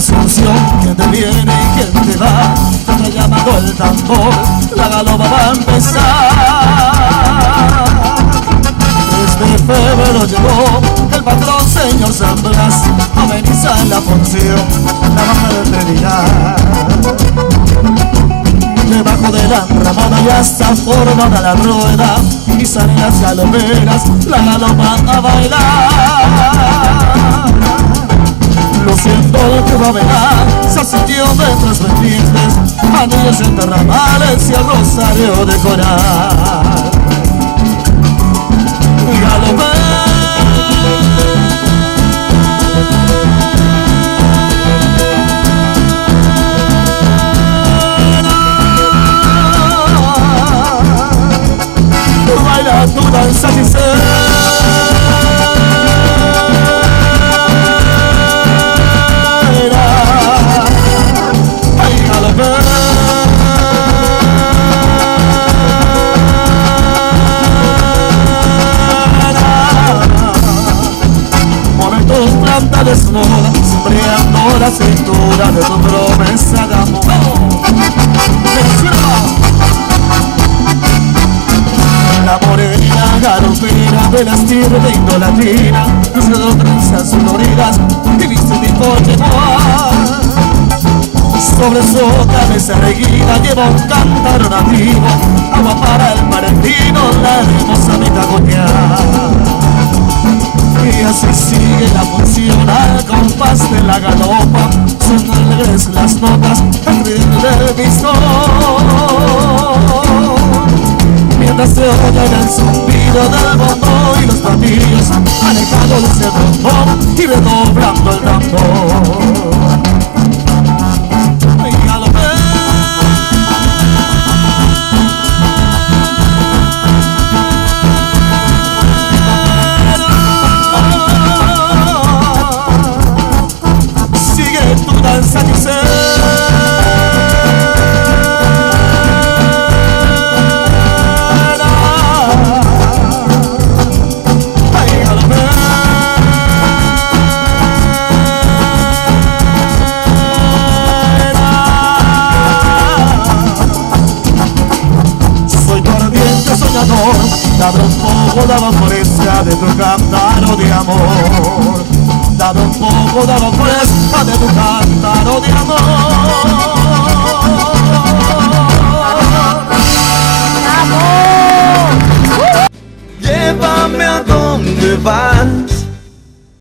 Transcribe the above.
Asunción, quien te viene y quien te va, te está llamando el tambor, la galopa va a empezar. Desde febrero llegó el patrón señor San Blas, ameniza la función, la baja de Trinidad. Debajo de la ramada ya está formada la rueda y salen las galoperas, la galopa a bailar. Luciendo el que va a velar, se sintió de tres pendientes, anillos en terramales y el rosario de coral. Galopera, baila tu danza sincera. Desnuda, sombreando la cintura de tu promesa de amor. La morena galopera de la estirpe indolatina, luciendo trenzas doloridas y viste tipo llevar. Sobre su cabeza erguida lleva un cántaro nativo, agua para el marentino, la hermosa mitagotear. Y así sigue la función al compás de la galopa, son alegres las notas, el ritmo del pistón. Mientras se oye el zumbido del bombo y los platillos, alejando dulce trombón y redoblando el tambor. Dame un poco de agua fresca de tu cántaro de amor. Dame un poco de agua fresca de tu cántaro de amor. Llévame a donde vas.